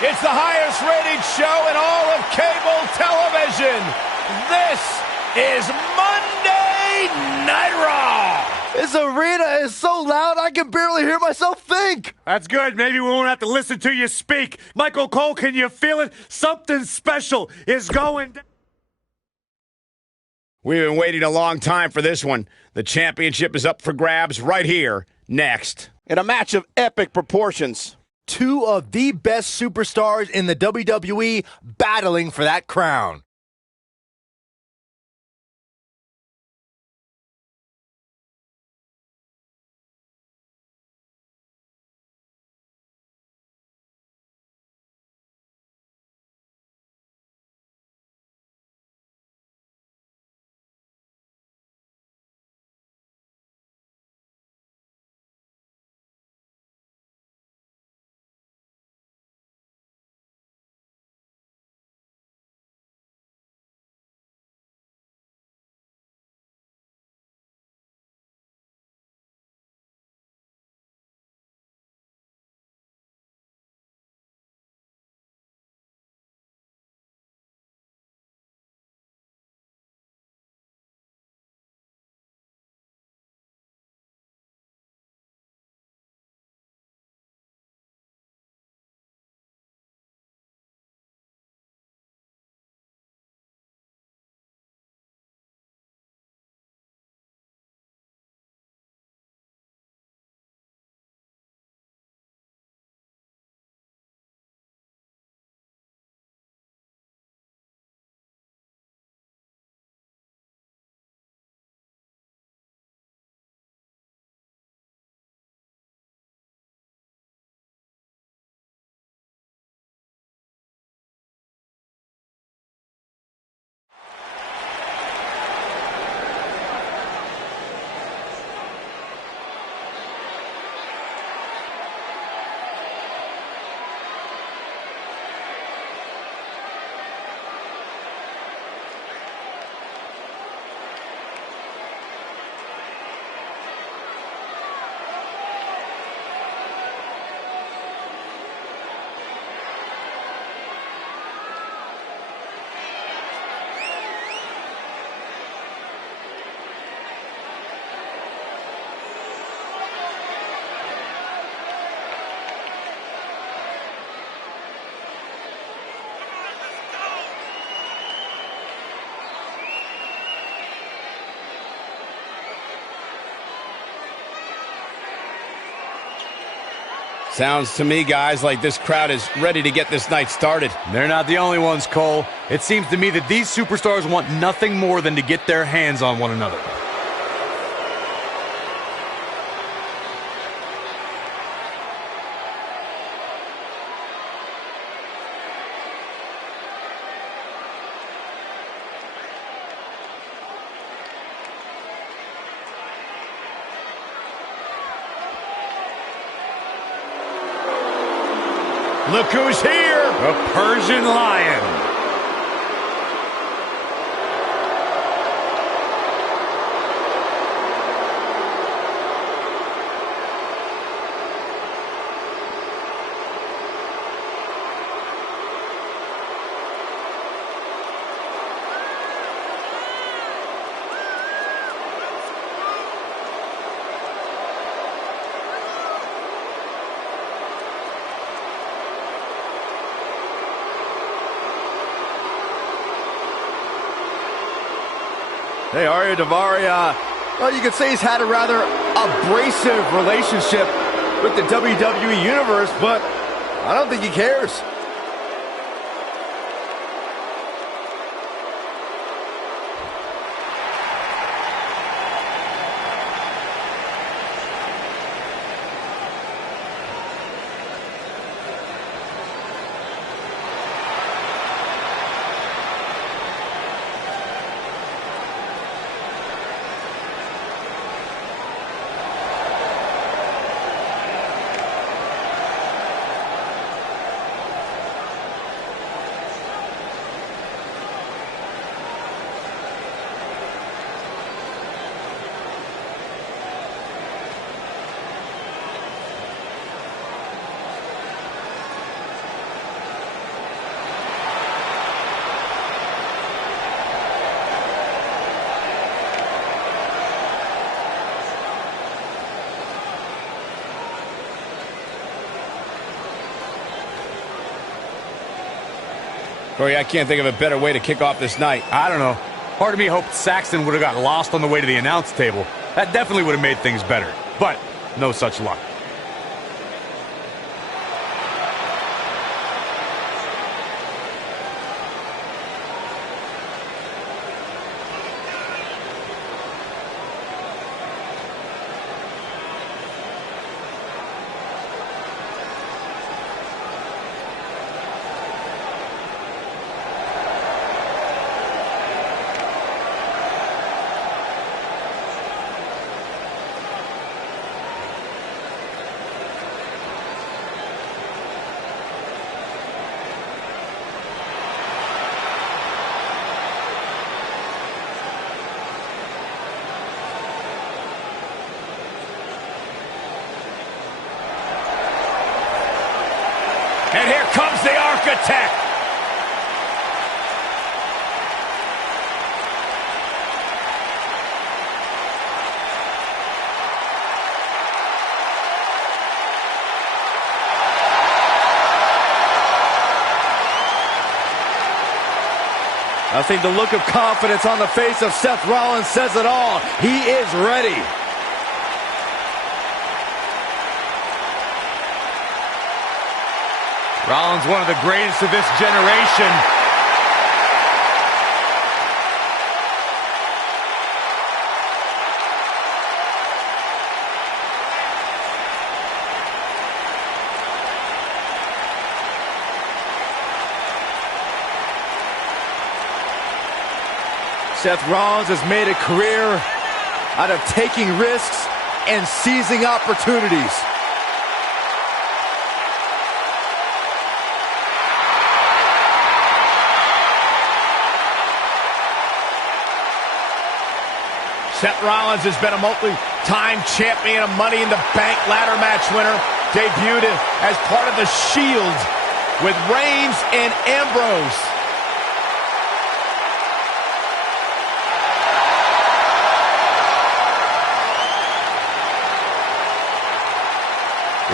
It's the highest rated show in all of cable television. This is Monday Night Raw. This arena is so loud I can barely hear myself think. That's good. Maybe we won't have to listen to you speak. Michael Cole, can you feel it? Something special is going down. We've been waiting a long time for this one. The championship is up for grabs right here, next. In a match of epic proportions. Two of the best superstars in the WWE battling for that crown. Sounds to me, guys, like this crowd is ready to get this night started. They're not the only ones, Cole. It seems to me that these superstars want nothing more than to get their hands on one another. Look who's here! The Persian Lion. Hey, Arya Daivari, well, you could say he's had a rather abrasive relationship with the WWE Universe, but I don't think he cares. Corey, I can't think of a better way to kick off this night. I don't know. Part of me hoped Saxton would have got lost on the way to the announce table. That definitely would have made things better. But no such luck. And here comes the architect. I think the look of confidence on the face of Seth Rollins says it all. He is ready. Rollins, one of the greatest of this generation. Seth Rollins has made a career out of taking risks and seizing opportunities. Seth Rollins has been a multi-time champion, a Money in the Bank ladder match winner, debuted as part of the Shield with Reigns and Ambrose.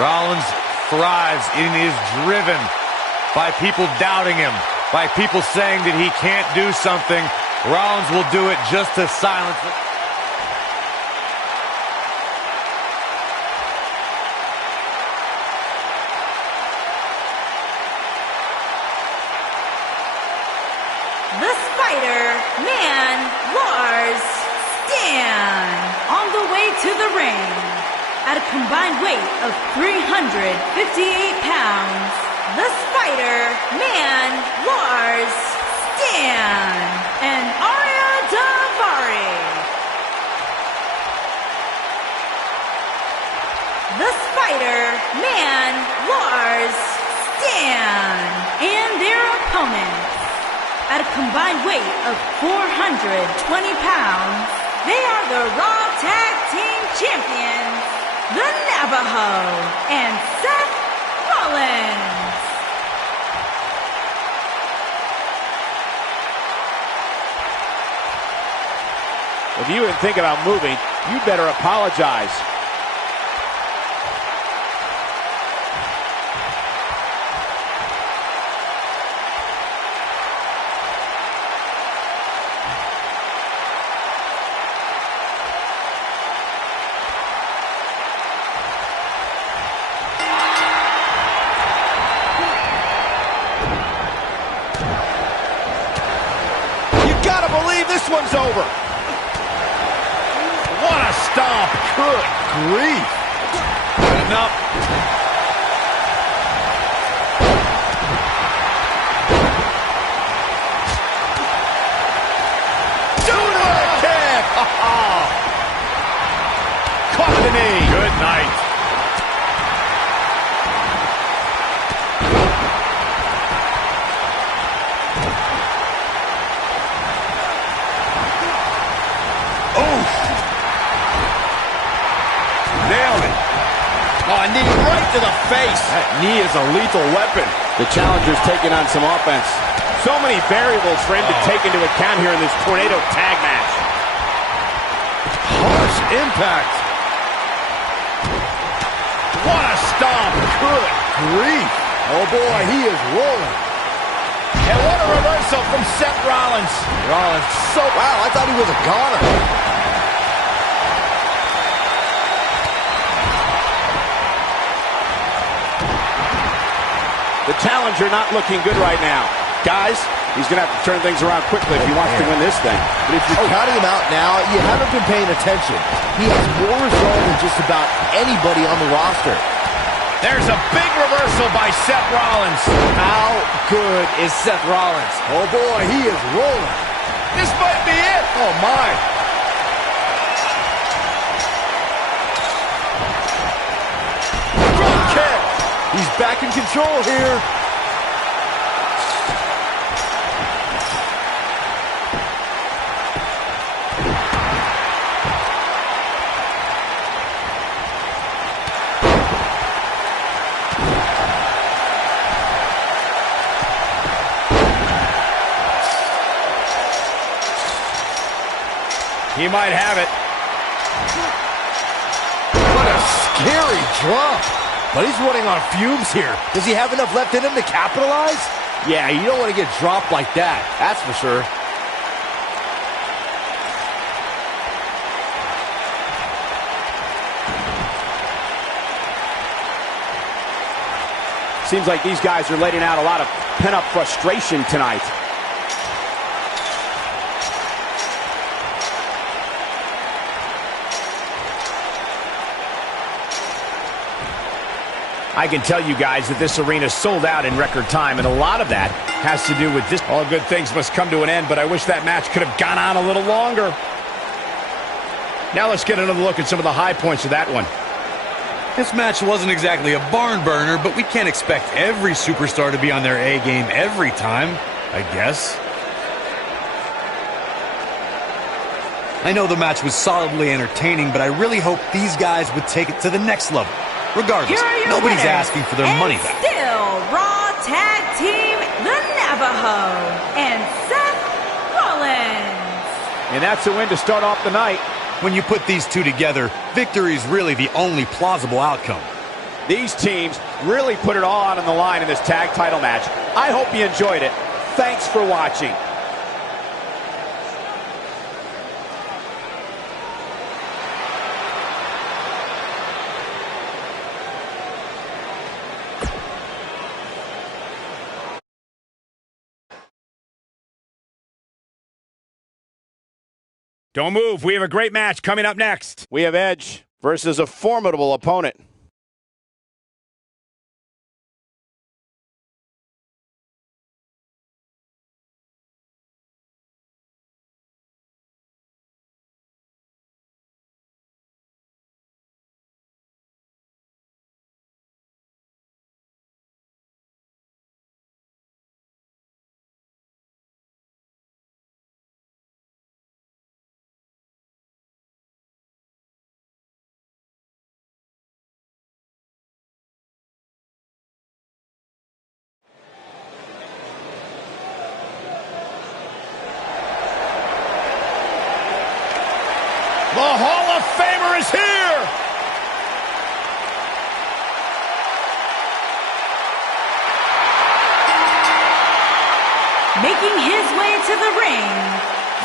Rollins thrives and is driven by people doubting him, by people saying that he can't do something. Rollins will do it just to silence it. The Spider-Man, Lars Stan, on the way to the ring. At a combined weight of 358 pounds, the Spider-Man, Lars Stan, and Arya Daivari. The Spider-Man, Lars Stan, and their opponents. At a combined weight of 420 pounds, they are the Raw Tag Team Champions, the Navajo, and Seth Rollins. If you even think about moving, you better apologize. This one's over. What a stomp. Good grief. Enough. Super kick. Caught the knee. Good night. Nailed it. Oh, a knee right to the face. That knee is a lethal weapon. The challenger's taking on some offense. So many variables for him to take into account here in this tornado tag match. Harsh impact. What a stomp. Good grief. Oh boy, he is rolling. And what a reversal from Seth Rollins. Rollins, wow, I thought he was a goner. The challenger not looking good right now. Guys, he's going to have to turn things around quickly if he wants to win this thing. But if you're counting him out now, you haven't been paying attention. He has more resolve than just about anybody on the roster. There's a big reversal by Seth Rollins. How good is Seth Rollins? Oh boy, he is rolling. This might be it. Oh my. Drop kick. He's back in control here. He might have it. What a scary drop. But he's running on fumes here. Does he have enough left in him to capitalize? Yeah, you don't want to get dropped like that. That's for sure. Seems like these guys are letting out a lot of pent-up frustration tonight. I can tell you guys that this arena sold out in record time, and a lot of that has to do with this. All good things must come to an end, but I wish that match could have gone on a little longer. Now let's get another look at some of the high points of that one. This match wasn't exactly a barn burner, but we can't expect every superstar to be on their A game every time, I guess. I know the match was solidly entertaining, but I really hope these guys would take it to the next level. Regardless, nobody's asking for their money back. Still, Raw Tag Team, the Navajo, and Seth Rollins. And that's a win to start off the night. When you put these two together, victory is really the only plausible outcome. These teams really put it all out on the line in this tag title match. I hope you enjoyed it. Thanks for watching. Don't move. We have a great match coming up next. We have Edge versus a formidable opponent. The Hall of Famer is here! Making his way to the ring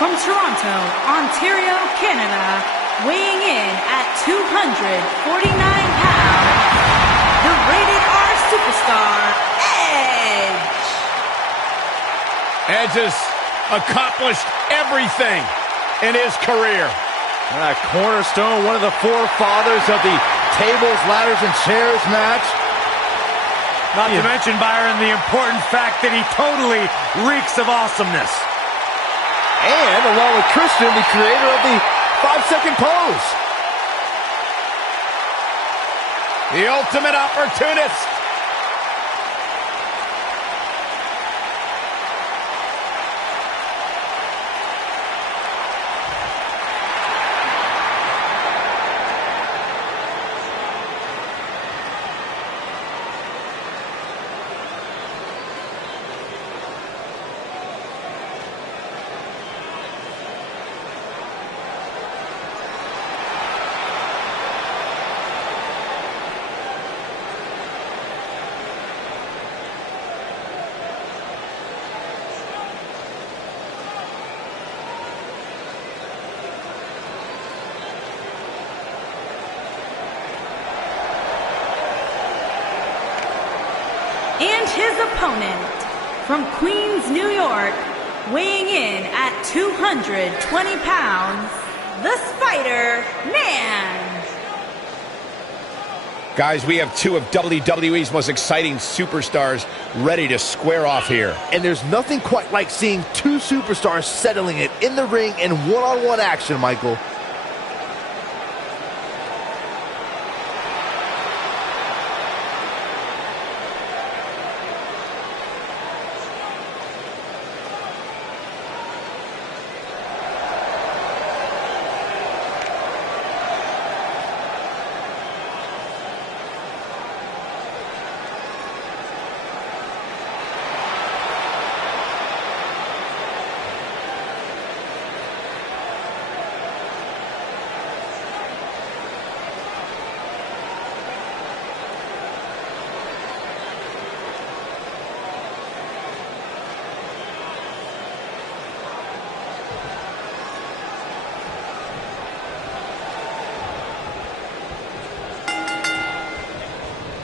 from Toronto, Ontario, Canada, weighing in at 249 pounds, the Rated R superstar, Edge. Edge has accomplished everything in his career. A cornerstone, one of the forefathers of the tables, ladders, and chairs match. Not to mention, Byron, the important fact that he totally reeks of awesomeness. And along with Christian, the creator of the 5-second pose. The ultimate opportunist. And his opponent, from Queens, New York, weighing in at 220 pounds, the Spider-Man. Guys, we have two of WWE's most exciting superstars ready to square off here. And there's nothing quite like seeing two superstars settling it in the ring in one-on-one action, Michael.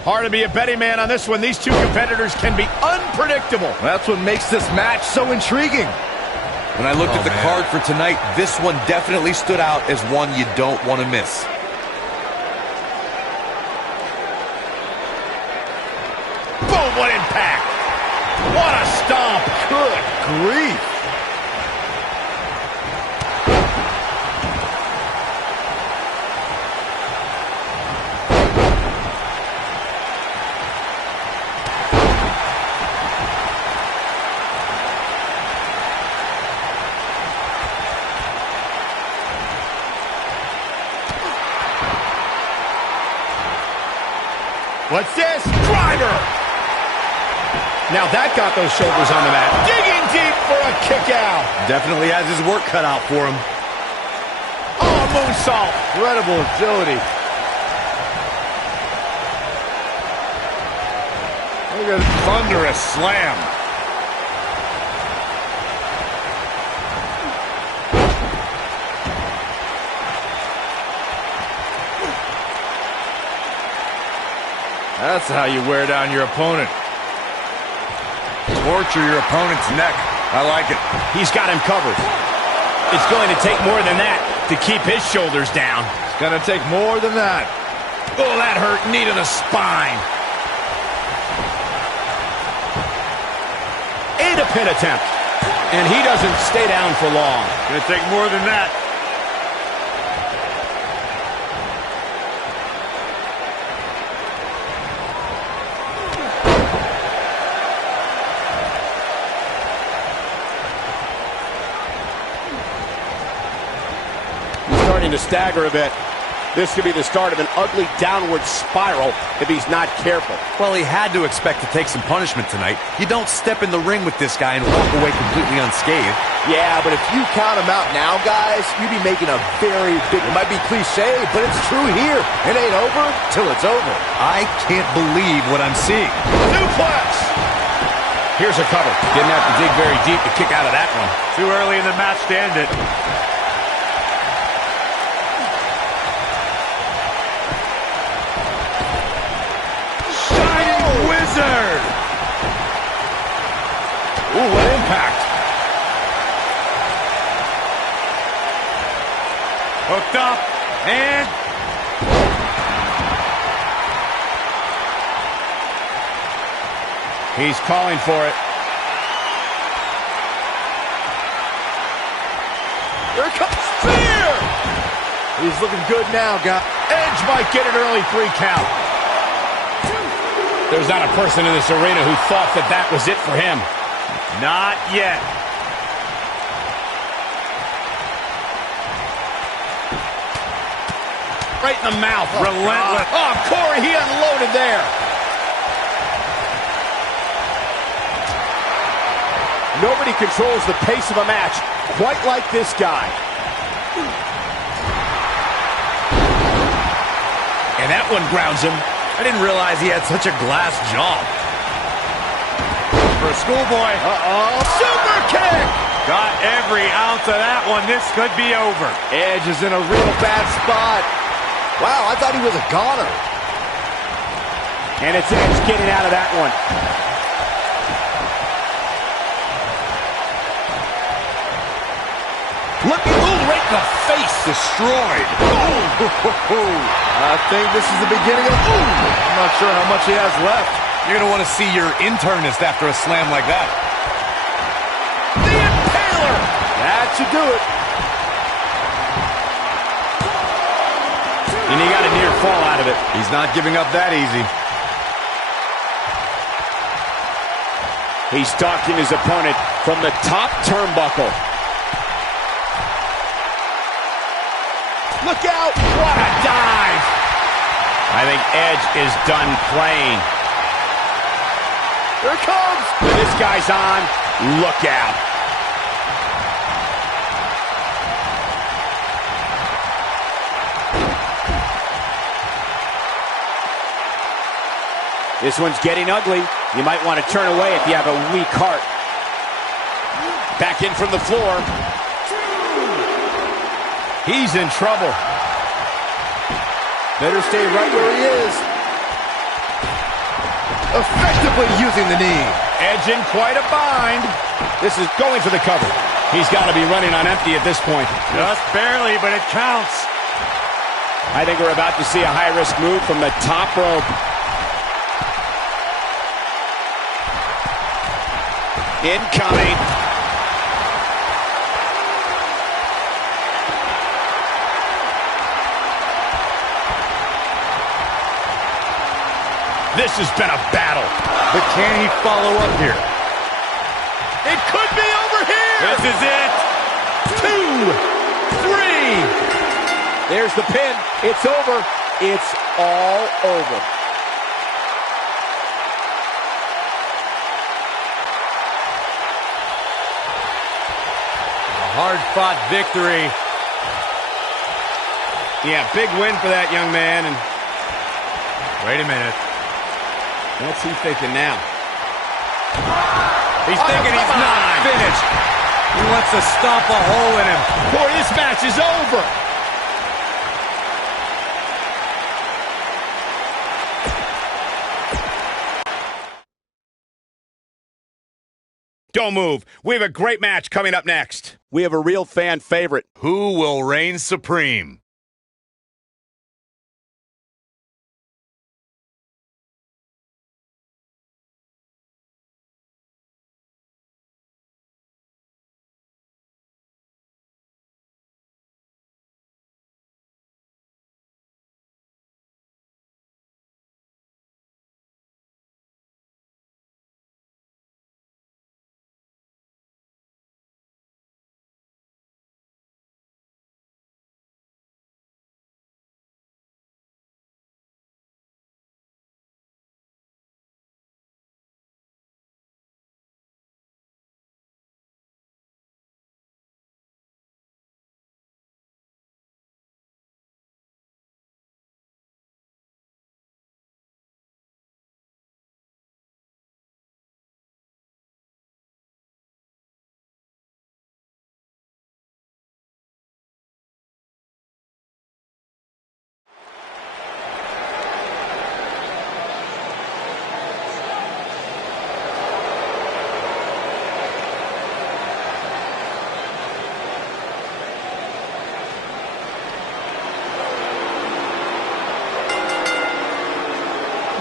Hard to be a betting man on this one. These two competitors can be unpredictable. That's what makes this match so intriguing. When I looked at the card for tonight, this one definitely stood out as one you don't want to miss. Boom, what impact. What a stomp. Good grief. What's this? Driver! Now that got those shoulders on the mat. Digging deep for a kick out. Definitely has his work cut out for him. Oh, moonsault. Incredible agility. Look at that thunderous slam. That's how you wear down your opponent. Torture your opponent's neck. I like it. He's got him covered. It's going to take more than that to keep his shoulders down. It's going to take more than that. Oh, that hurt. Knee to the spine. And a pin attempt. And he doesn't stay down for long. Going to take more than that. To stagger a bit. This could be the start of an ugly downward spiral if he's not careful. Well, he had to expect to take some punishment tonight. You don't step in the ring with this guy and walk away completely unscathed. Yeah, but if you count him out now, guys, you'd be making a very big... It might be cliche, but it's true here. It ain't over till it's over. I can't believe what I'm seeing. Suplex! Here's a cover. Didn't have to dig very deep to kick out of that one. Too early in the match to end it. Ooh, what impact. Hooked up, and... He's calling for it. Here comes Spear! He's looking good now, guys. Edge might get an early 3 count. There's not a person in this arena who thought that that was it for him. Not yet. Right in the mouth. Relentless. Oh, Corey, he unloaded there. Nobody controls the pace of a match quite like this guy. And that one grounds him. I didn't realize he had such a glass jaw. For a schoolboy. Uh-oh. Super kick! Got every ounce of that one. This could be over. Edge is in a real bad spot. Wow, I thought he was a goner. And it's Edge getting out of that one. Look, right in the face. Destroyed. I think this is the beginning of... I'm not sure how much he has left. You're going to want to see your internist after a slam like that. The Impaler! That should do it. And he got a near fall out of it. He's not giving up that easy. He's stalking his opponent from the top turnbuckle. Look out! What a dive! I think Edge is done playing. Here it comes! When this guy's on, look out. This one's getting ugly. You might want to turn away if you have a weak heart. Back in from the floor. He's in trouble. Better stay right where he is. Effectively using the knee. Edge in quite a bind. This is going for the cover. He's got to be running on empty at this point. Just barely, but it counts. I think we're about to see a high-risk move from the top rope. Incoming. This has been a battle. But can he follow up here? It could be over here! This is it! 2, 3. There's the pin. It's over. It's all over. A hard-fought victory. Yeah, big win for that young man. And Wait a minute. what's he thinking now? He's thinking he's not finished. He wants to stomp a hole in him. Boy, this match is over. Don't move. We have a great match coming up next. We have a real fan favorite. Who will reign supreme?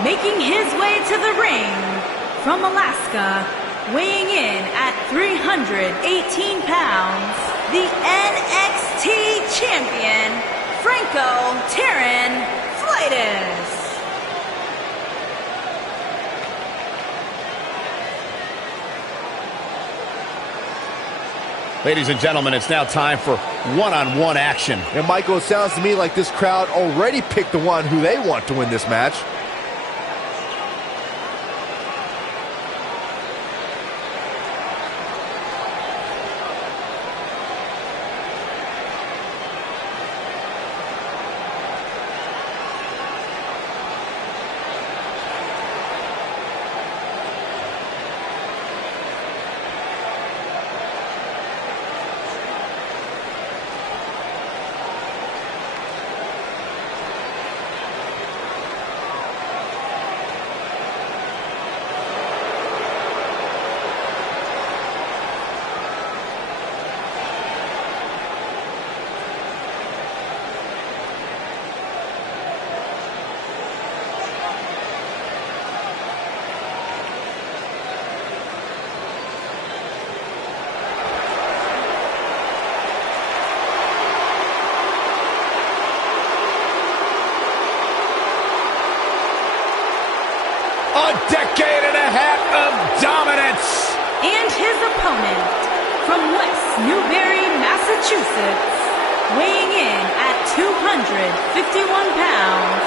Making his way to the ring from Alaska, weighing in at 318 pounds, the NXT champion, Franco Terran Flightus. Ladies and gentlemen, it's now time for one-on-one action. And Michael, it sounds to me like this crowd already picked the one who they want to win this match. And his opponent, from West Newbury, Massachusetts, weighing in at 251 pounds,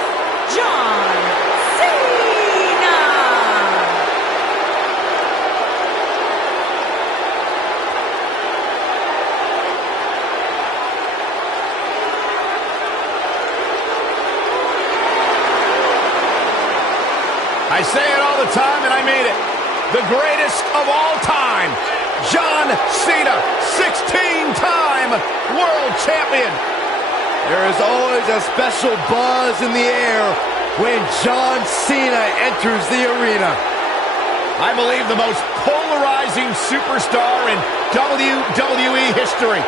John Cena! I say it all the time, and I mean it. The greatest of all time, John Cena, 16-time world champion. There is always a special buzz in the air when John Cena enters the arena. I believe the most polarizing superstar in WWE history.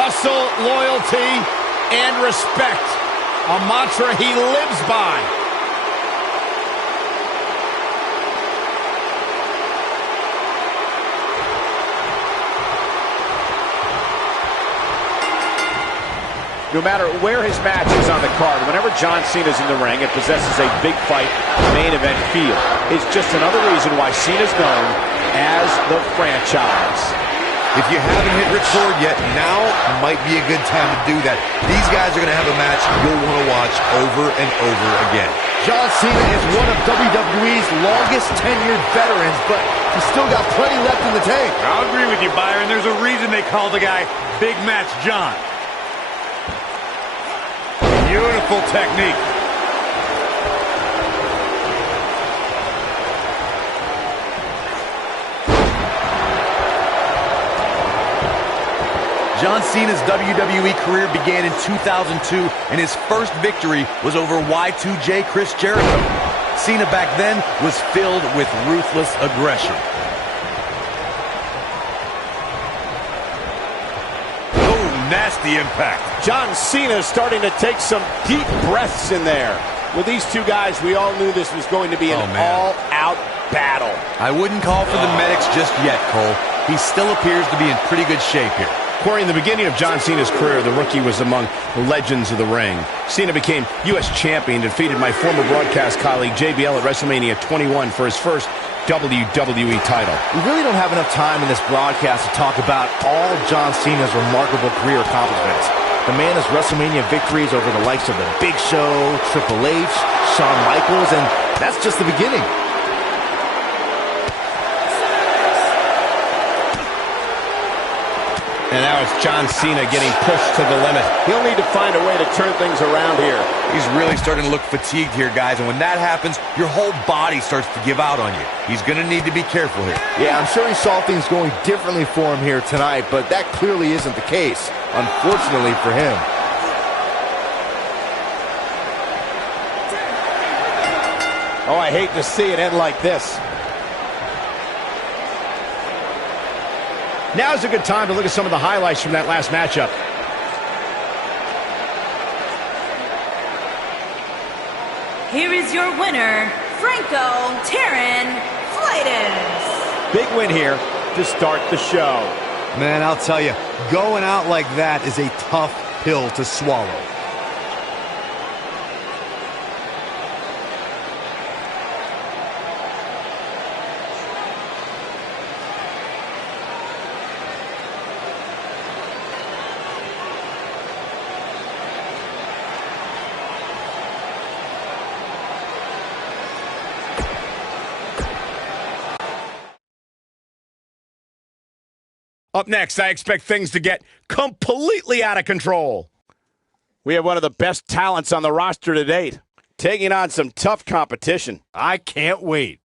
Hustle, loyalty, and respect. A mantra he lives by. No matter where his match is on the card, whenever John Cena's in the ring, it possesses a big fight main event feel. It's just another reason why Cena's known as the franchise. If you haven't hit record yet, now might be a good time to do that. These guys are going to have a match you'll want to watch over and over again. John Cena is one of WWE's longest tenured veterans, but he's still got plenty left in the tank. I'll agree with you, Byron. There's a reason they call the guy Big Match John. Beautiful technique. John Cena's WWE career began in 2002, and his first victory was over Y2J Chris Jericho. Cena back then was filled with ruthless aggression. Oh, nasty impact. John Cena starting to take some deep breaths in there. With these two guys, we all knew this was going to be an all-out battle. I wouldn't call for the medics just yet, Cole. He still appears to be in pretty good shape here. Corey, in the beginning of John Cena's career, the rookie was among the legends of the ring. Cena became U.S. champion, defeated my former broadcast colleague JBL at WrestleMania 21 for his first WWE title. We really don't have enough time in this broadcast to talk about all John Cena's remarkable career accomplishments. The man has WrestleMania victories over the likes of The Big Show, Triple H, Shawn Michaels, and that's just the beginning. And now it's John Cena getting pushed to the limit. He'll need to find a way to turn things around here. He's really starting to look fatigued here, guys, and when that happens, your whole body starts to give out on you. He's going to need to be careful here. Yeah, I'm sure he saw things going differently for him here tonight, but that clearly isn't the case, unfortunately for him. Oh, I hate to see it end like this. Now's a good time to look at some of the highlights from that last matchup. Here is your winner, Franco Terran Flightus. Big win here to start the show. Man, I'll tell you, going out like that is a tough pill to swallow. Up next, I expect things to get completely out of control. We have one of the best talents on the roster to date, taking on some tough competition. I can't wait.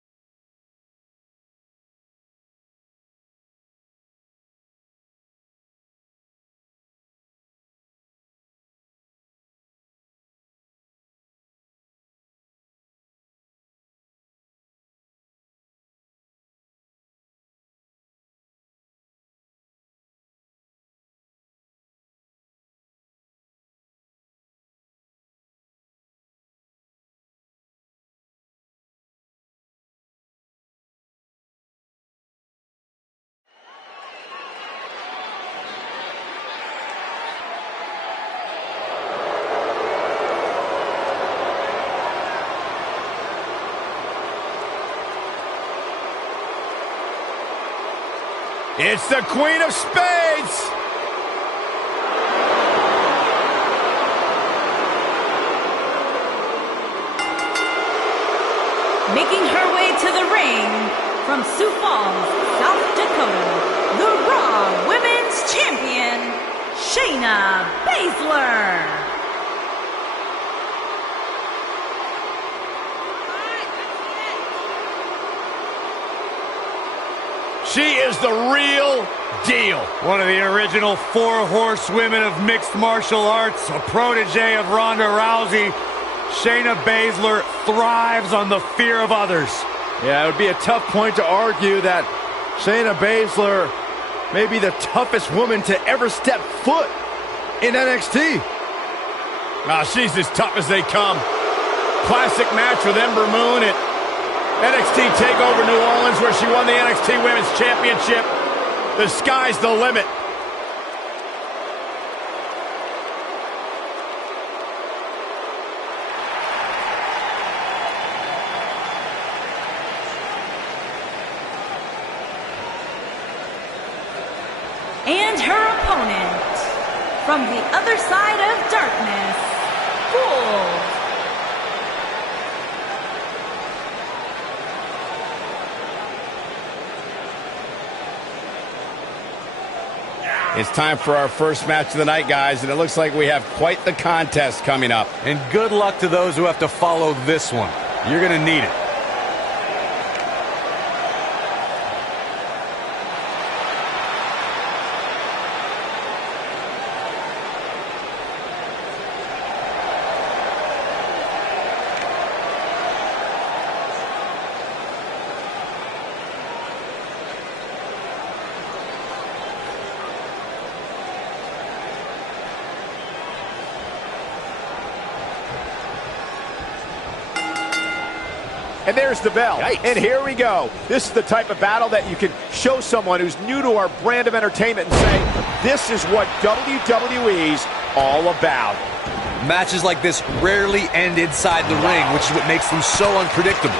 It's the Queen of Spades. Making her way to the ring from Sioux Falls, South Dakota, the Raw Women's Champion, Shayna Baszler. She is the real deal. One of the original 4 horsewomen of mixed martial arts, a protege of Ronda Rousey. Shayna Baszler thrives on the fear of others. Yeah, it would be a tough point to argue that Shayna Baszler may be the toughest woman to ever step foot in NXT. She's as tough as they come. Classic match with Ember Moon at NXT TakeOver New Orleans, where she won the NXT Women's Championship. The sky's the limit. And her opponent, from the other side of darkness, Gold. It's time for our first match of the night, guys, and it looks like we have quite the contest coming up. And good luck to those who have to follow this one. You're going to need it. And there's the bell. Yikes. And here we go. This is the type of battle that you can show someone who's new to our brand of entertainment and say, this is what WWE's all about. Matches like this rarely end inside the ring, which is what makes them so unpredictable.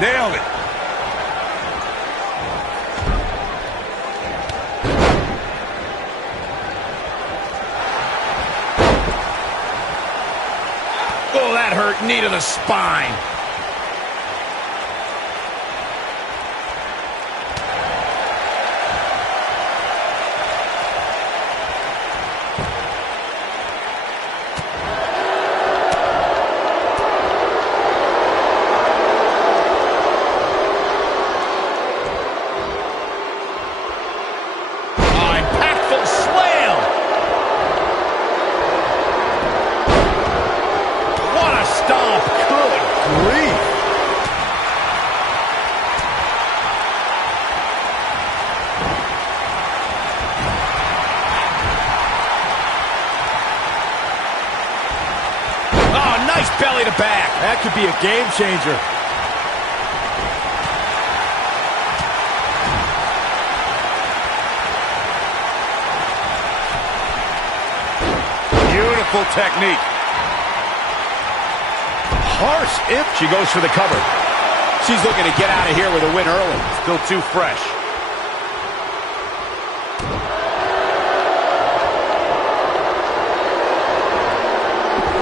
Nailed it. Oh, that hurt. Knee to the spine. Belly to back. That could be a game changer. Beautiful technique. Harsh if she goes for the cover. She's looking to get out of here with a win early. Still too fresh.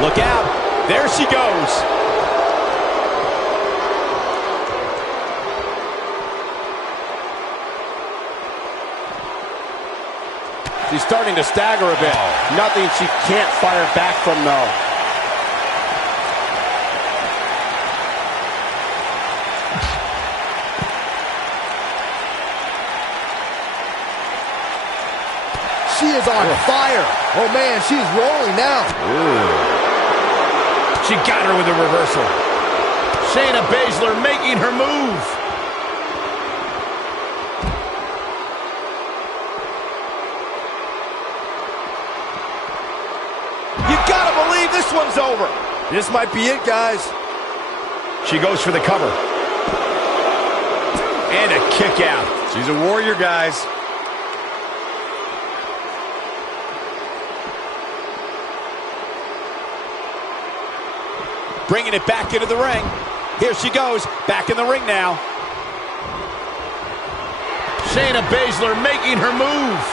Look out. There she goes. She's starting to stagger a bit. Nothing she can't fire back from, though. she is on fire. Oh, man, she's rolling now. Ooh. She got her with a reversal. Shayna Baszler making her move. You gotta believe this one's over. This might be it, guys. She goes for the cover. And a kick out. She's a warrior, guys. Bringing it back into the ring. Here she goes, back in the ring now. Shayna Baszler making her move.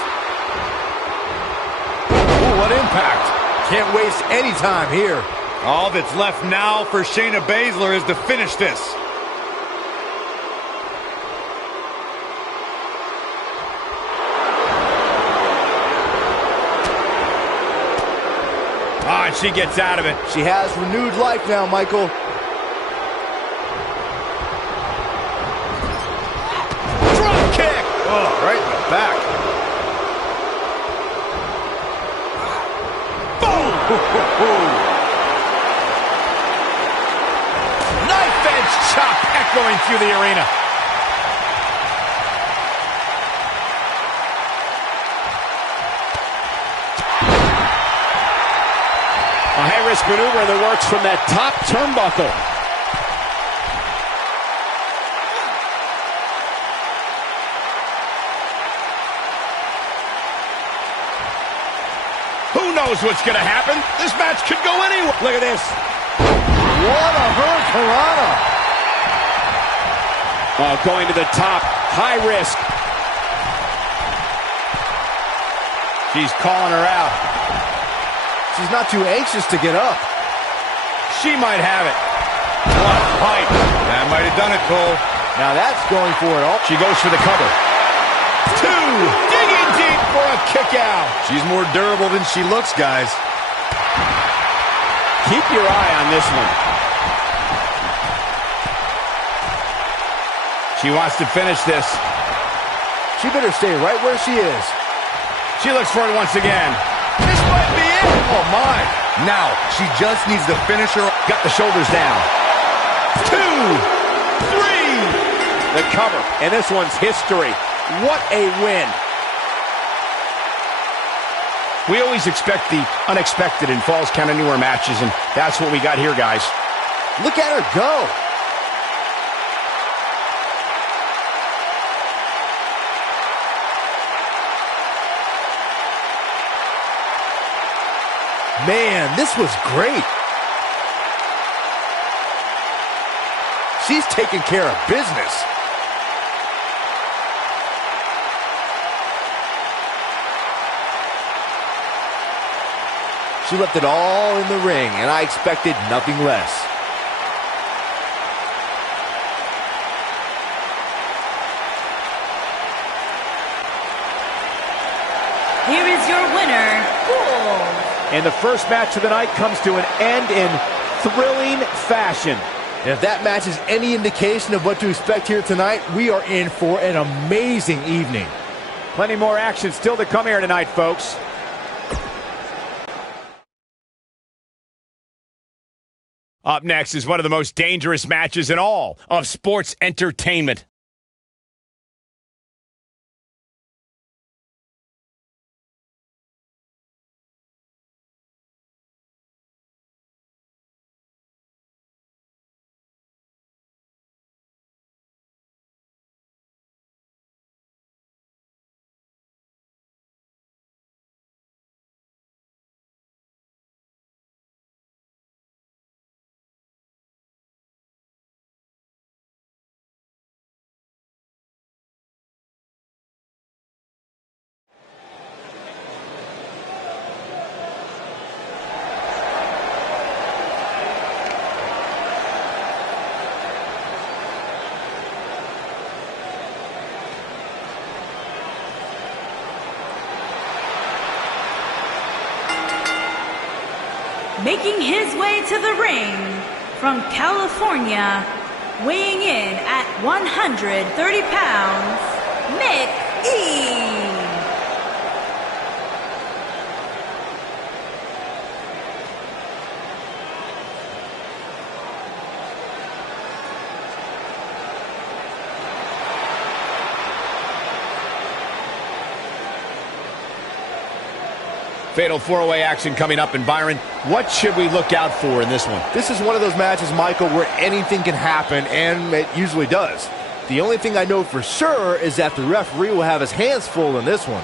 Ooh, what impact. Can't waste any time here. All that's left now for Shayna Baszler is to finish this. Oh, and she gets out of it. She has renewed life now, Michael. Drop kick. Oh, right in the back. Boom. Knife edge chop echoing through the arena. A high-risk maneuver in the works from that top turnbuckle. Who knows what's going to happen? This match could go anywhere. Look at this. What a hurricanrana. Oh, going to the top. High risk. She's calling her out. She's not too anxious to get up. She might have it. What a fight. That might have done it, Cole. Now that's going for it all. She goes for the cover. Two. Digging deep for a kick out. She's more durable than she looks, guys. Keep your eye on this one. She wants to finish this. She better stay right where she is. She looks for it once again. This might be it. Oh, my. Now, she just needs to finish her. Got the shoulders down. 2, 3. The cover. And this one's history. What a win. We always expect the unexpected in Falls Count Anywhere matches, and that's what we got here, guys. Look at her go. Man, this was great. She's taking care of business. She left it all in the ring, and I expected nothing less. Here is your winner, Cole. And the first match of the night comes to an end in thrilling fashion. And if that match is any indication of what to expect here tonight, we are in for an amazing evening. Plenty more action still to come here tonight, folks. Up next is one of the most dangerous matches in all of sports entertainment. Making his way to the ring from California, weighing in at 130 pounds, Mick E. Fatal four-way action coming up. And Byron, what should we look out for in this one? This is one of those matches, Michael, where anything can happen, and it usually does. The only thing I know for sure is that the referee will have his hands full in this one.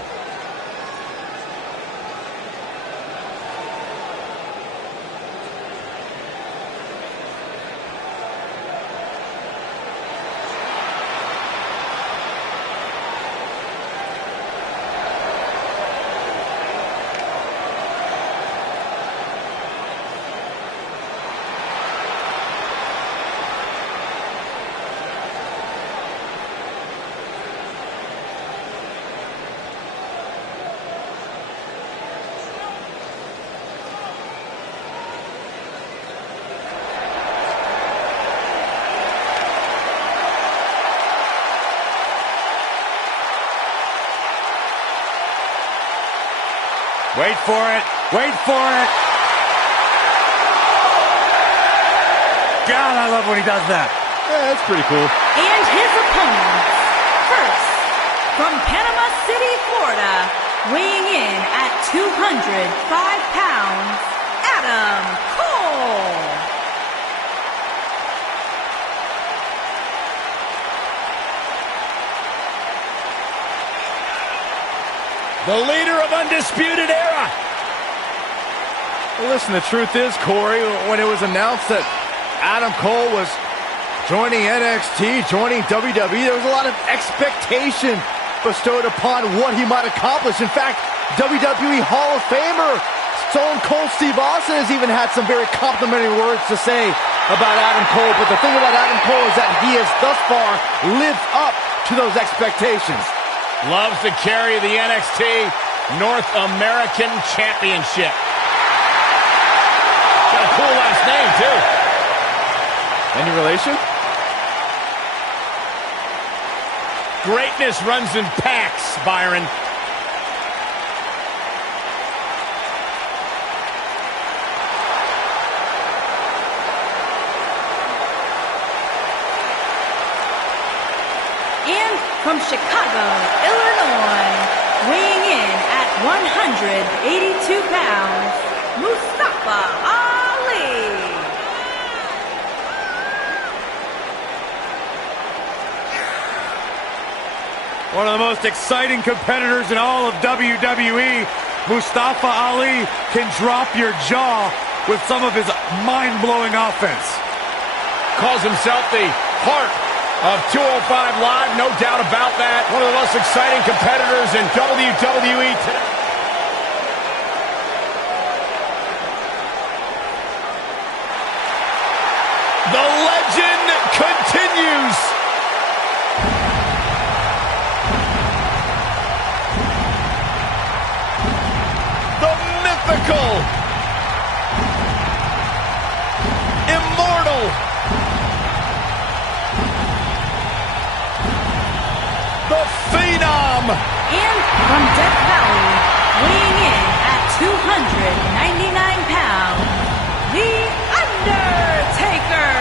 Wait for it. Wait for it. God, I love when he does that. Yeah, that's pretty cool. And his opponents. First, from Panama City, Florida, weighing in at 205 pounds, Adam Cole. The leader of Undisputed Era. Well, listen, the truth is, Corey, when it was announced that Adam Cole was joining NXT, joining WWE, there was a lot of expectation bestowed upon what he might accomplish. In fact, WWE Hall of Famer Stone Cold Steve Austin has even had some very complimentary words to say about Adam Cole. But the thing about Adam Cole is that he has thus far lived up to those expectations. Loves to carry the NXT North American Championship. Got a cool last name, too. Any relation? Greatness runs in packs, Byron. And from Chicago, Illinois, weighing in at 182 pounds, Mustafa Ali. One of the most exciting competitors in all of WWE, Mustafa Ali can drop your jaw with some of his mind-blowing offense. Calls himself the heart of 205 Live, no doubt about that. One of the most exciting competitors in WWE today. The legend continues. The mythical, immortal, the Phenom. And from Death Valley, weighing in at 299 pounds, The Undertaker.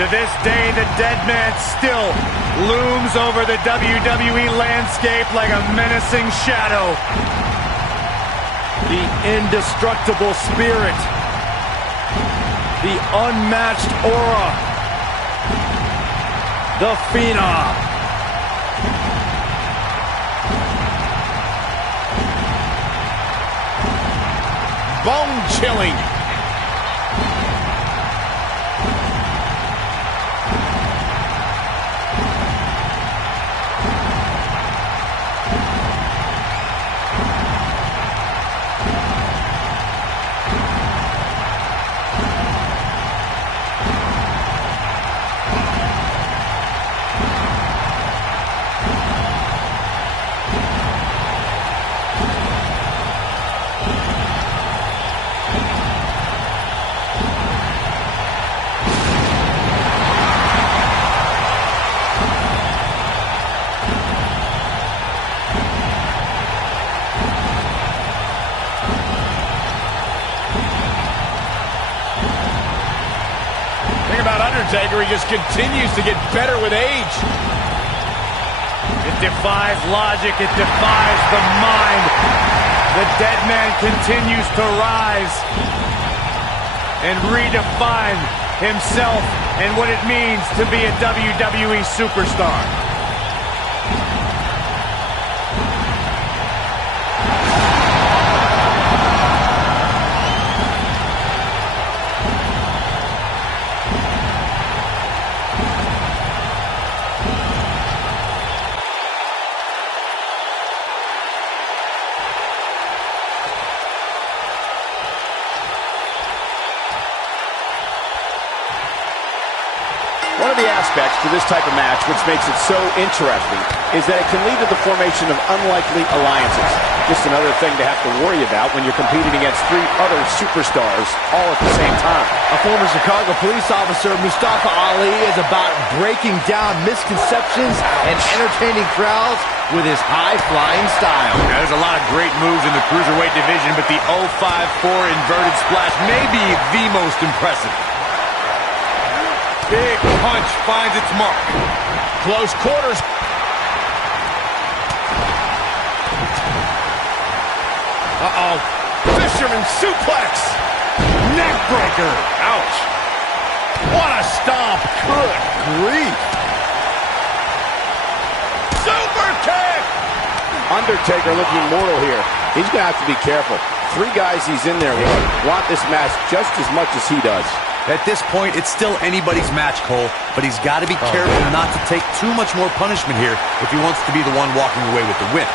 To this day, the dead man still looms over the WWE landscape like a menacing shadow. The indestructible spirit. The unmatched aura. The Phenom. Bone-chilling. Undertaker, he just continues to get better with age. It defies logic, it defies the mind. The dead man continues to rise and redefine himself and what it means to be a WWE superstar. One One of the aspects to this type of match which makes it so interesting is that it can lead to the formation of unlikely alliances. Just another thing to have to worry about when you're competing against three other superstars all at the same time. A former Chicago police officer, Mustafa Ali, is about breaking down misconceptions and entertaining crowds with his high-flying style. Now, there's a lot of great moves in the cruiserweight division, but the 054 inverted splash may be the most impressive. Big punch finds its mark. Close quarters. Uh-oh. Fisherman suplex. Neck breaker. Ouch. What a stomp. Good grief. Super kick. Undertaker looking mortal here. He's going to have to be careful. Three guys he's in there with want this match just as much as he does. At this point, it's still anybody's match, Cole, but he's got to be careful not to take too much more punishment here if he wants to be the one walking away with the win.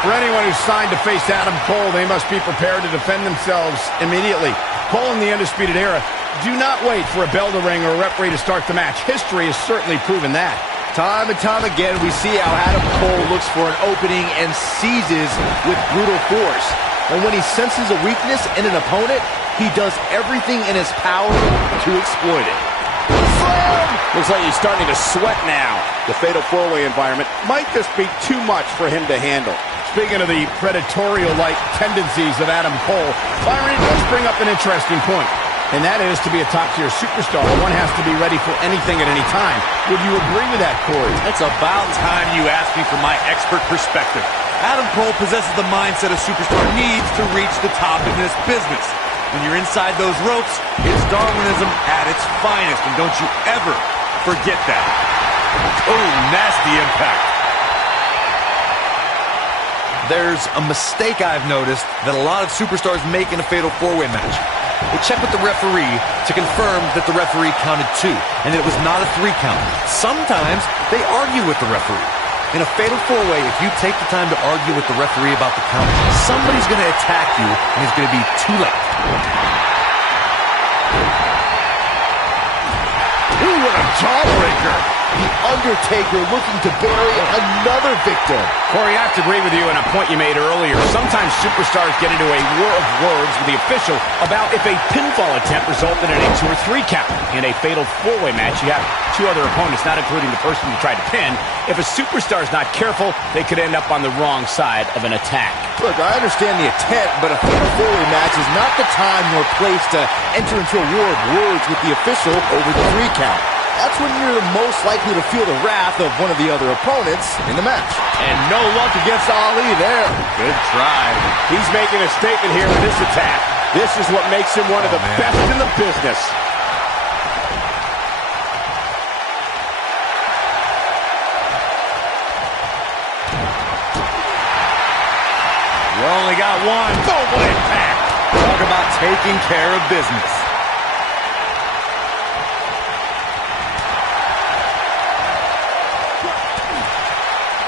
For anyone who's signed to face Adam Cole, they must be prepared to defend themselves immediately. Cole in the Undisputed Era, do not wait for a bell to ring or a referee to start the match. History has certainly proven that. Time and time again, we see how Adam Cole looks for an opening and seizes with brutal force. And when he senses a weakness in an opponent, he does everything in his power to exploit it. Slam! Looks like he's starting to sweat now. The fatal four-way environment might just be too much for him to handle. Speaking of the predatorial-like tendencies of Adam Cole, Byron, it does bring up an interesting point. And that is, to be a top-tier superstar, one has to be ready for anything at any time. Would you agree with that, Corey? It's about time you asked me for my expert perspective. Adam Cole possesses the mindset a superstar needs to reach the top in this business. When you're inside those ropes, it's Darwinism at its finest, and don't you ever forget that. Oh, nasty impact. There's a mistake I've noticed that a lot of superstars make in a fatal four-way match. They check with the referee to confirm that the referee counted 2, and it was not a 3 count. Sometimes they argue with the referee. In a fatal four-way, if you take the time to argue with the referee about the count, somebody's going to attack you, and it's going to be too late. Ooh, what a jawbreaker! The Undertaker looking to bury another victim. Corey, I have to agree with you on a point you made earlier. Sometimes superstars get into a war of words with the official about if a pinfall attempt resulted in a 2 or 3 count. In a fatal four-way match, you have 2 other opponents, not including the person you tried to pin. If a superstar is not careful, they could end up on the wrong side of an attack. Look, I understand the intent, but a fatal four-way match is not the time nor place to enter into a war of words with the official over the 3 count. That's when you're most likely to feel the wrath of one of the other opponents in the match. And no luck against Ali there. Good try. He's making a statement here with this attack. This is what makes him one of the best in the business. You only got one. Boom, impact. Talk about taking care of business.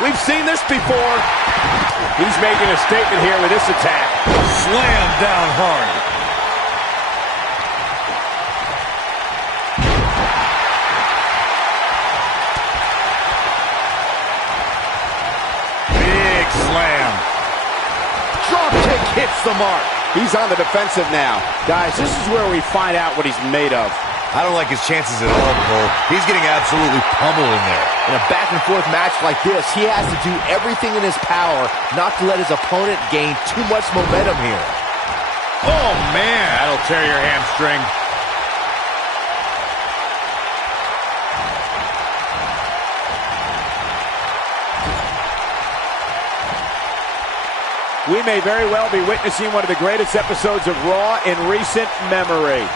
We've seen this before. He's making a statement here with this attack. Slam down hard. Big slam. Drop kick hits the mark. He's on the defensive now. Guys, this is where we find out what he's made of. I don't like his chances at all, Cole. He's getting absolutely pummeled in there. In a back-and-forth match like this, he has to do everything in his power not to let his opponent gain too much momentum here. Oh, man. That'll tear your hamstring. We may very well be witnessing one of the greatest episodes of Raw in recent memory.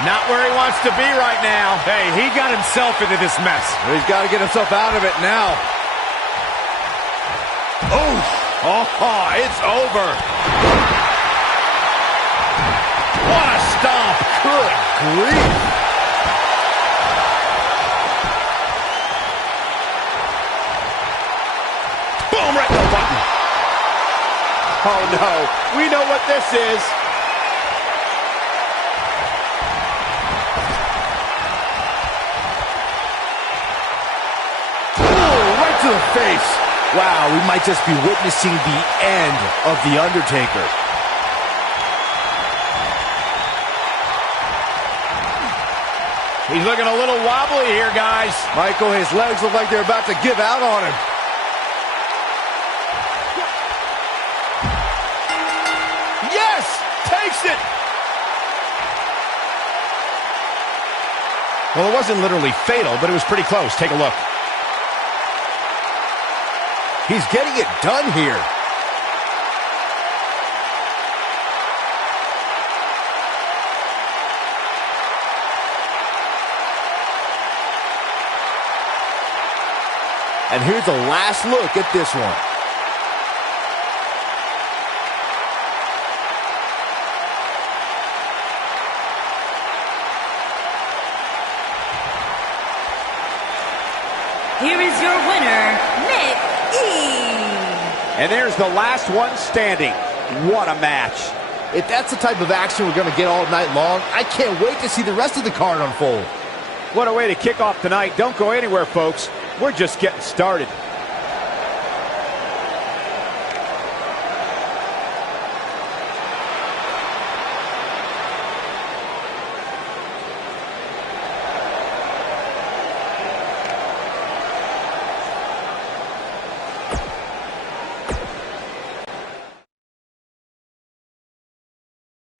Not where he wants to be right now. Hey, he got himself into this mess. He's got to get himself out of it now. Oh! Oh, it's over. What a stomp. Good grief. Boom, right in the button. Oh, no. We know what this is. Oh, right to the face. Wow, we might just be witnessing the end of The Undertaker. He's looking a little wobbly here, guys. Michael, his legs look like they're about to give out on him. Yes! Takes it! Well, it wasn't literally fatal, but it was pretty close. Take a look. He's getting it done here. And here's a last look at this one. Here is your winner, Nick E. And there's the last one standing. What a match. If that's the type of action we're going to get all night long, I can't wait to see the rest of the card unfold. What a way to kick off tonight. Don't go anywhere, folks. We're just getting started.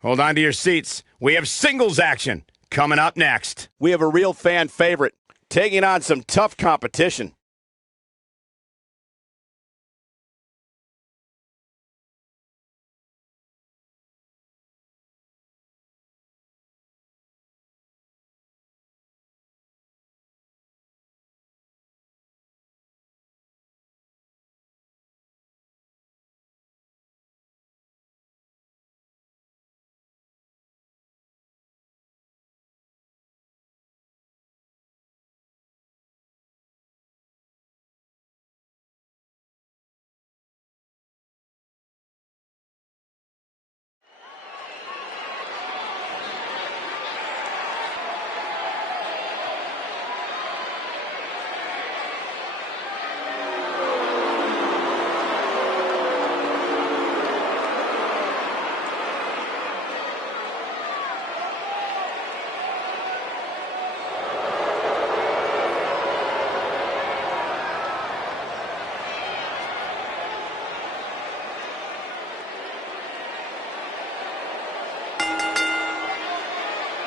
Hold on to your seats. We have singles action coming up next. We have a real fan favorite taking on some tough competition.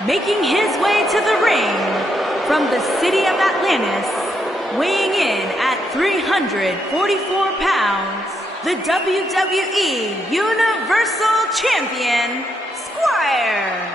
Making his way to the ring from the city of Atlantis, weighing in at 344 pounds, the WWE Universal Champion, Squire.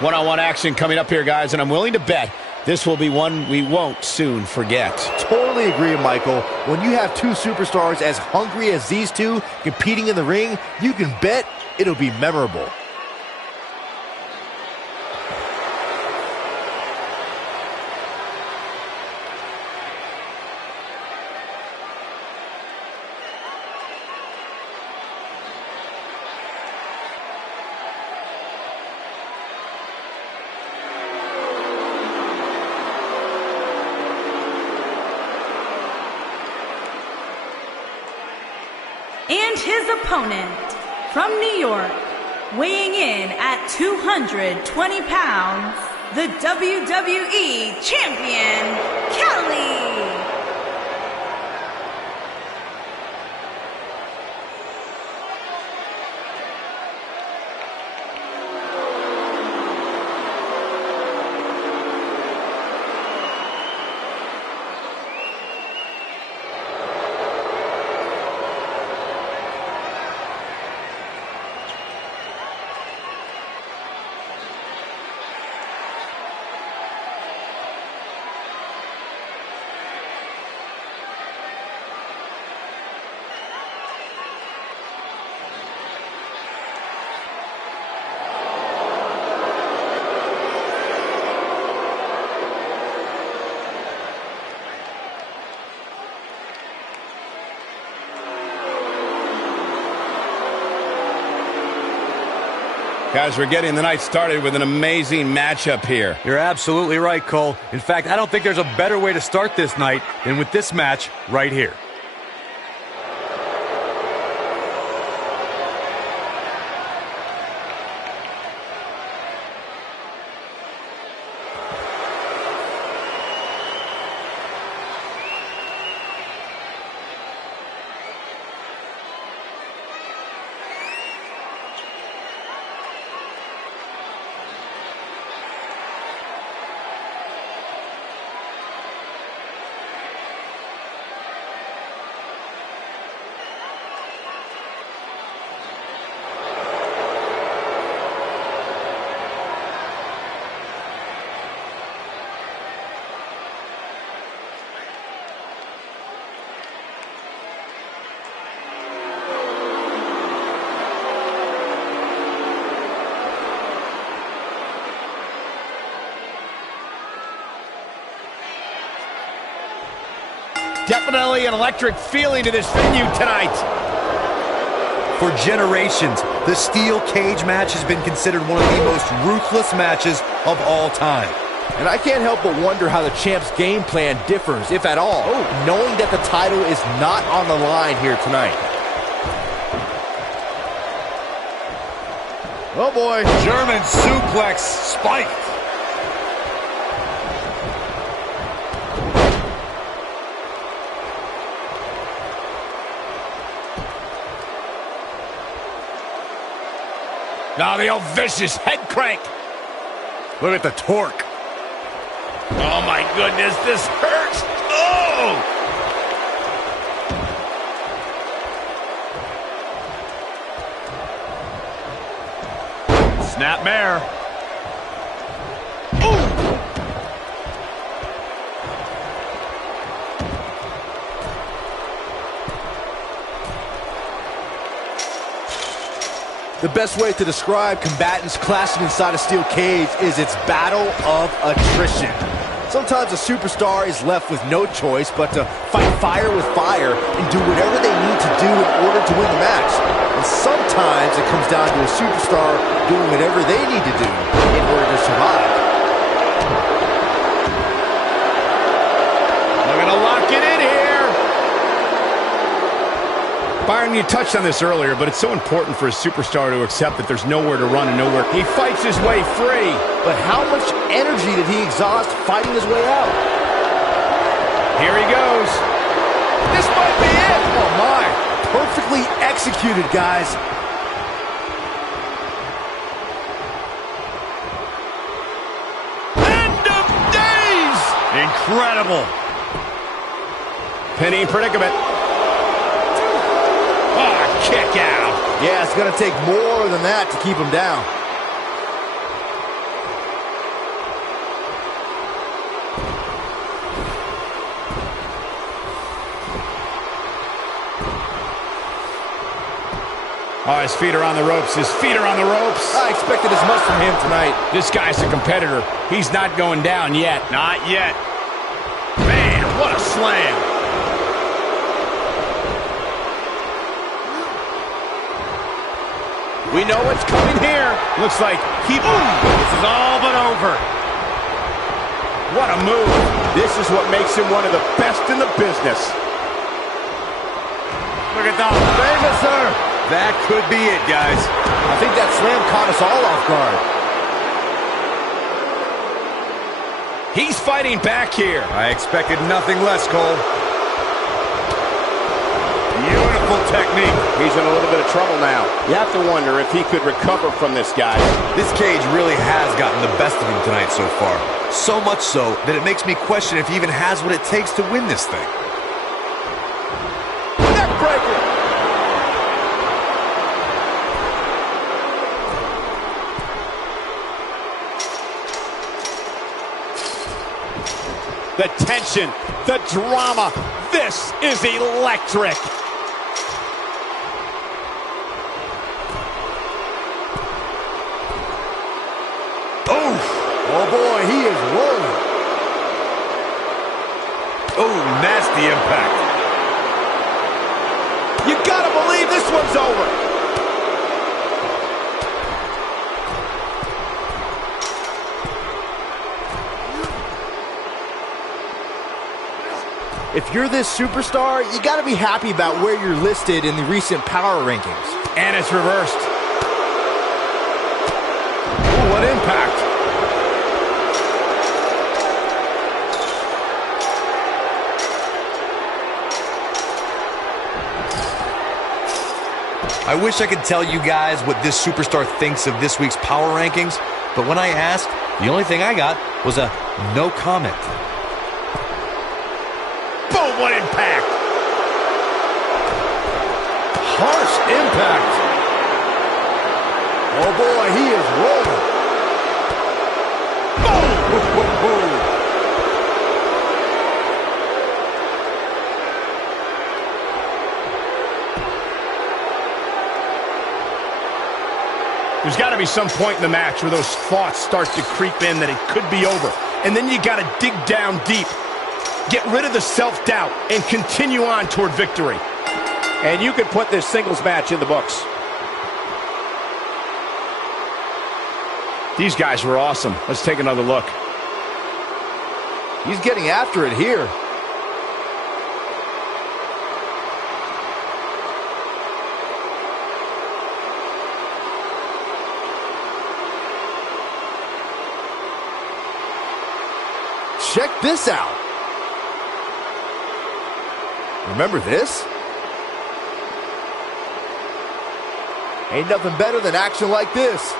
One-on-one action coming up here, guys, and I'm willing to bet this will be one we won't soon forget. Totally agree, Michael. When you have two superstars as hungry as these two competing in the ring, you can bet it'll be memorable. his opponent from New York, weighing in at 220 pounds, the WWE Champion, Kelly. Guys, we're getting the night started with an amazing matchup here. You're absolutely right, Cole. In fact, I don't think there's a better way to start this night than with this match right here. Definitely an electric feeling to this venue tonight. For generations, the steel cage match has been considered one of the most ruthless matches of all time. And I can't help but wonder how the champ's game plan differs, if at all, knowing that the title is not on the line here tonight. Oh boy. German suplex spiked. Now the old vicious head crank. Look at the torque. Oh my goodness, this hurts. Oh! Snapmare. The best way to describe combatants clashing inside a steel cage is its battle of attrition. Sometimes a superstar is left with no choice but to fight fire with fire and do whatever they need to do in order to win the match. And sometimes it comes down to a superstar doing whatever they need to do in order to survive. They're gonna lock it in here. Byron, you touched on this earlier, but it's so important for a superstar to accept that there's nowhere to run and nowhere. He fights his way free. But how much energy did he exhaust fighting his way out? Here he goes. This might be it. Oh my, perfectly executed, guys. End of days. Incredible. Penny predicament. Kick out. Yeah, it's going to take more than that to keep him down. Oh, his feet are on the ropes. His feet are on the ropes. I expected as much from him tonight. This guy's a competitor. He's not going down yet. Not yet. Man, what a slam. We know what's coming here. Looks like he... This is all but over. What a move. This is what makes him one of the best in the business. Look at that. Famous, sir. That could be it, guys. I think that slam caught us all off guard. He's fighting back here. I expected nothing less, Cole. Beautiful technique. He's in a little bit of trouble now. You have to wonder if he could recover from this guy. This cage really has gotten the best of him tonight so far. So much so that it makes me question if he even has what it takes to win this thing. Neck breaker. The tension, the drama. This is electric. Oh boy, he is rolling. Oh, nasty impact. You gotta believe this one's over. If you're this superstar, you gotta be happy about where you're listed in the recent power rankings. And it's reversed. Ooh, what impact. I wish I could tell you guys what this superstar thinks of this week's power rankings, but when I asked, the only thing I got was a no comment. Boom, what impact. Harsh impact. Oh boy, he is rolling. Boom! There's got to be some point in the match where those thoughts start to creep in that it could be over. And then you got to dig down deep. Get rid of the self-doubt and continue on toward victory. And you could put this singles match in the books. These guys were awesome. Let's take another look. He's getting after it here. Check this out. Remember this? Ain't nothing better than action like this.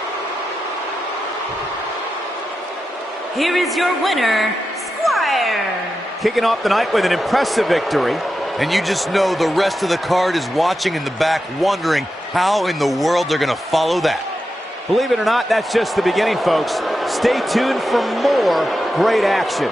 Here is your winner, Squire. Kicking off the night with an impressive victory. And you just know the rest of the card is watching in the back, wondering how in the world they're going to follow that. Believe it or not, that's just the beginning, folks. Stay tuned for more great action.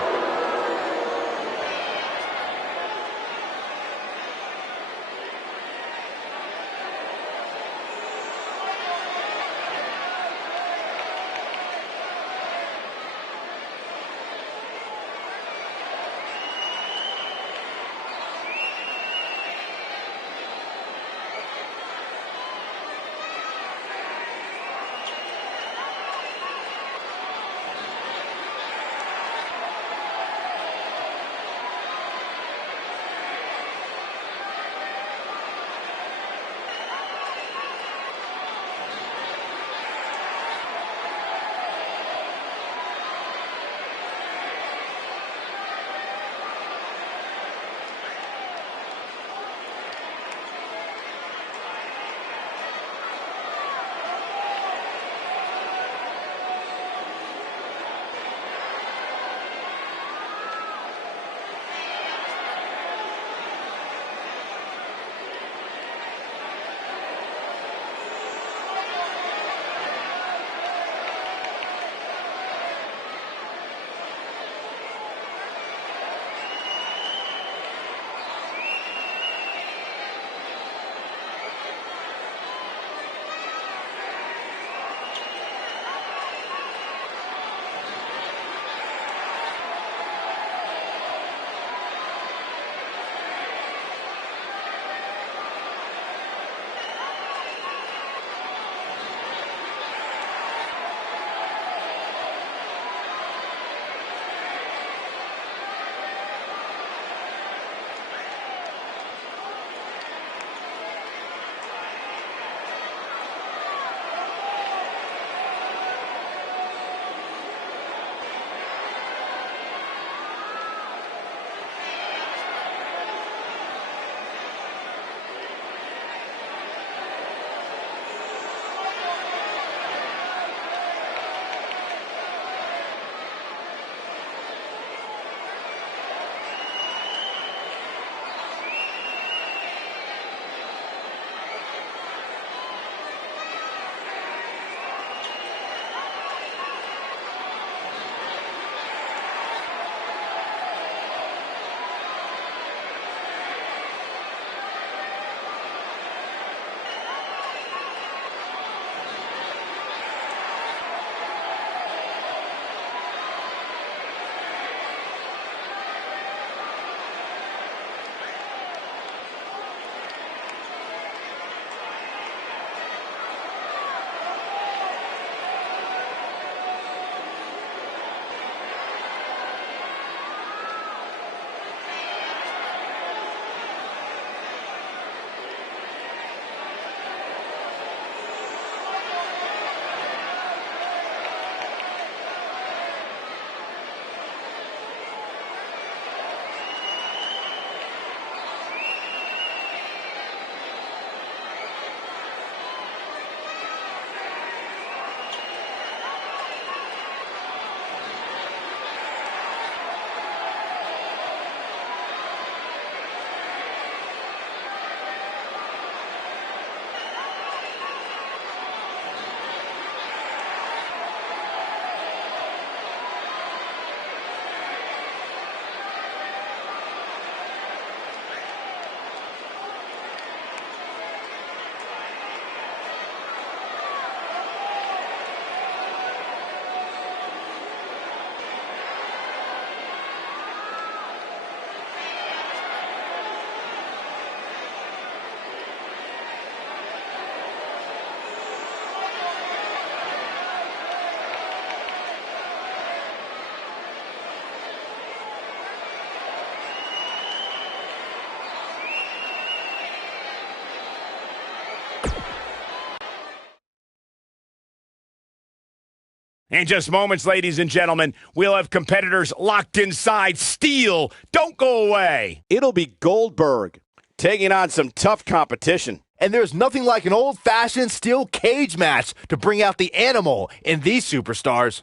In just moments, ladies and gentlemen, we'll have competitors locked inside steel. Don't go away. It'll be Goldberg taking on some tough competition. And there's nothing like an old-fashioned steel cage match to bring out the animal in these superstars.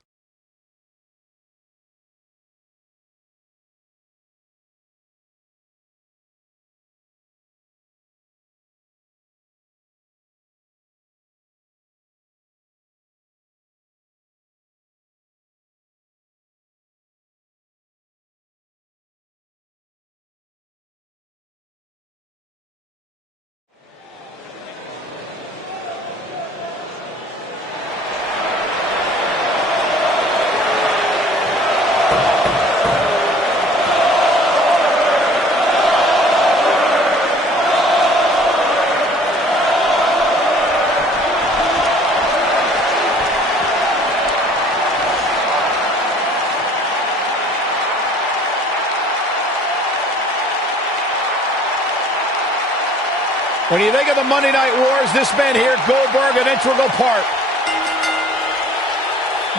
When you think of the Monday Night Wars, this man here, Goldberg, an integral part.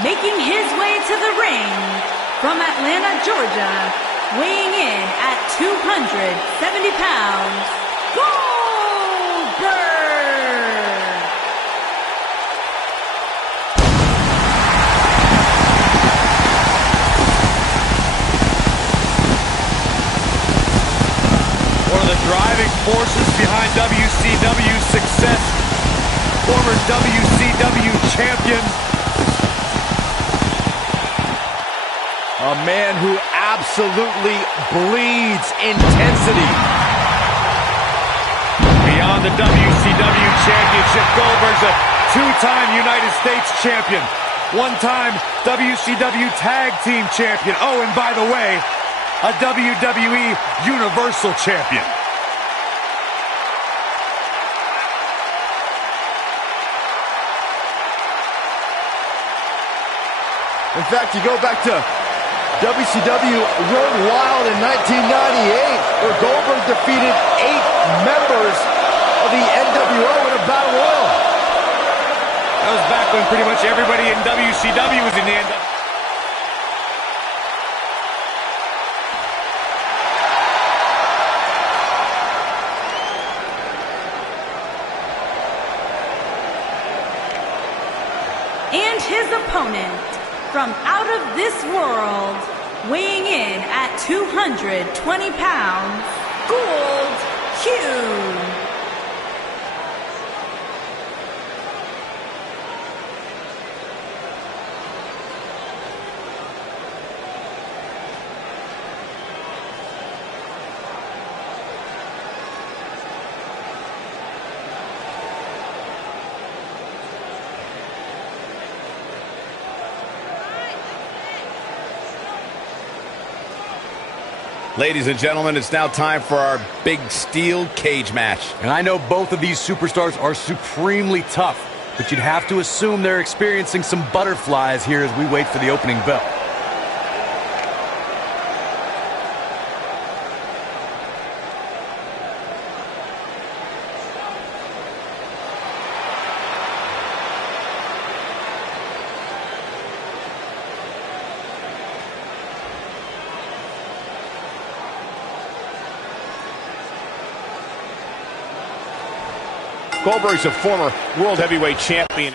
Making his way to the ring from Atlanta, Georgia, weighing in at 270 pounds, Goldberg! One of the driving forces behind WCW's success, former WCW champion. A man who absolutely bleeds intensity. Beyond the WCW championship, Goldberg's a two-time United States champion, one-time WCW tag team champion. Oh, and by the way, a WWE Universal Champion. In fact, you go back to WCW Road Wild in 1998, where Goldberg defeated 8 members of the NWO in a battle royal. That was back when pretty much everybody in WCW was in the NWO. And his opponent, from out of this world, weighing in at 220 pounds, Gold Q. Ladies and gentlemen, it's now time for our big steel cage match. And I know both of these superstars are supremely tough, but you'd have to assume they're experiencing some butterflies here as we wait for the opening bell. Goldberg's a former World Heavyweight Champion.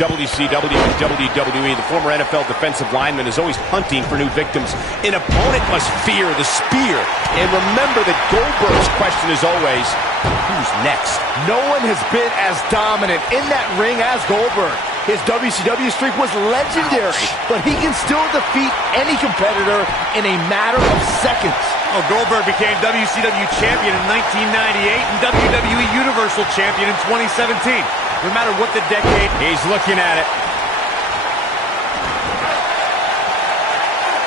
WCW and WWE, the former NFL defensive lineman, is always hunting for new victims. An opponent must fear the spear. And remember that Goldberg's question is always, who's next? No one has been as dominant in that ring as Goldberg. His WCW streak was legendary, but he can still defeat any competitor in a matter of seconds. Oh, Goldberg became WCW champion in 1998 and WWE Universal champion in 2017. No matter what the decade, he's looking at it.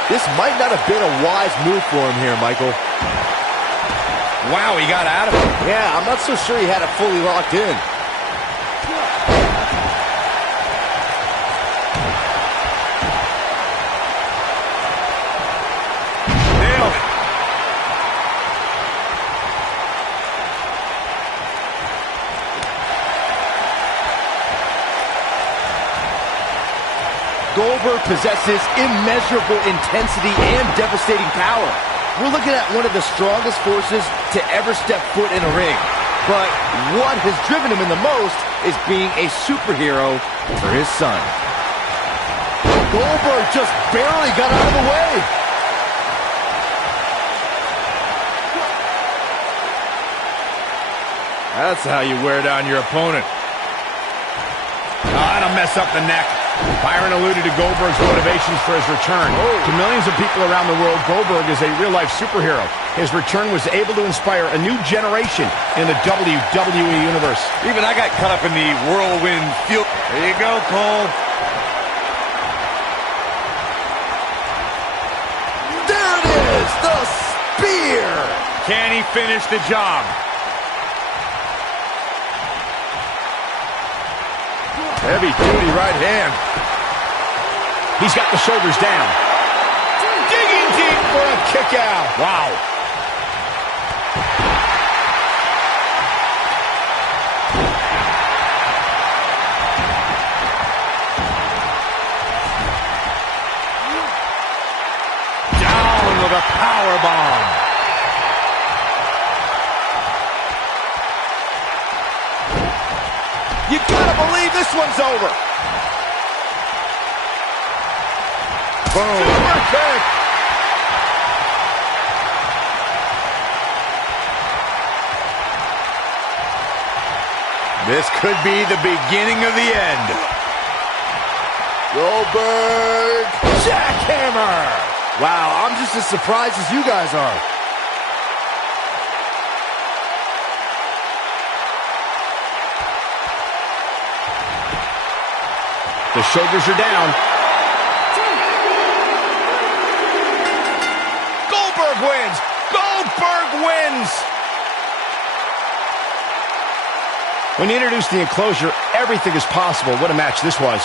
This might not have been a wise move for him here, Michael. Wow, he got out of it. Yeah, I'm not so sure he had it fully locked in. Goldberg possesses immeasurable intensity and devastating power. We're looking at one of the strongest forces to ever step foot in a ring. But what has driven him in the most is being a superhero for his son. Goldberg just barely got out of the way. That's how you wear down your opponent. Oh, that'll mess up the neck. Byron alluded to Goldberg's motivations for his return. To millions of people around the world, Goldberg is a real-life superhero. His return was able to inspire a new generation in the WWE universe. Even I got caught up in the whirlwind field. There you go, Cole. There it is, the spear. Can he finish the job? Heavy-duty right hand. He's got the shoulders down. Digging deep for a kick out. Wow. Down with a power bomb. You gotta believe this one's over. Boom. Super kick. This could be the beginning of the end. Goldberg jackhammer. Wow, I'm just as surprised as you guys are. The shoulders are down. Goldberg wins. Goldberg wins. When you introduce the enclosure, everything is possible. What a match this was.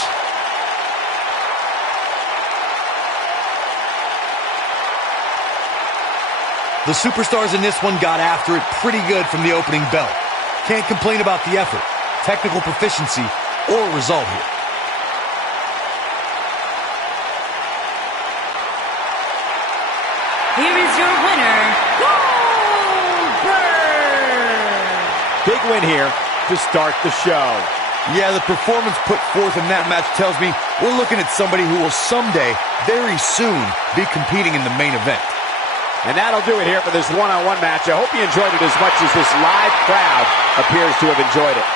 The superstars in this one got after it pretty good from the opening bell. Can't complain about the effort, technical proficiency, or result here. Here is your winner, Goldberg! Big win here to start the show. Yeah, the performance put forth in that match tells me we're looking at somebody who will someday, very soon, be competing in the main event. And that'll do it here for this one-on-one match. I hope you enjoyed it as much as this live crowd appears to have enjoyed it.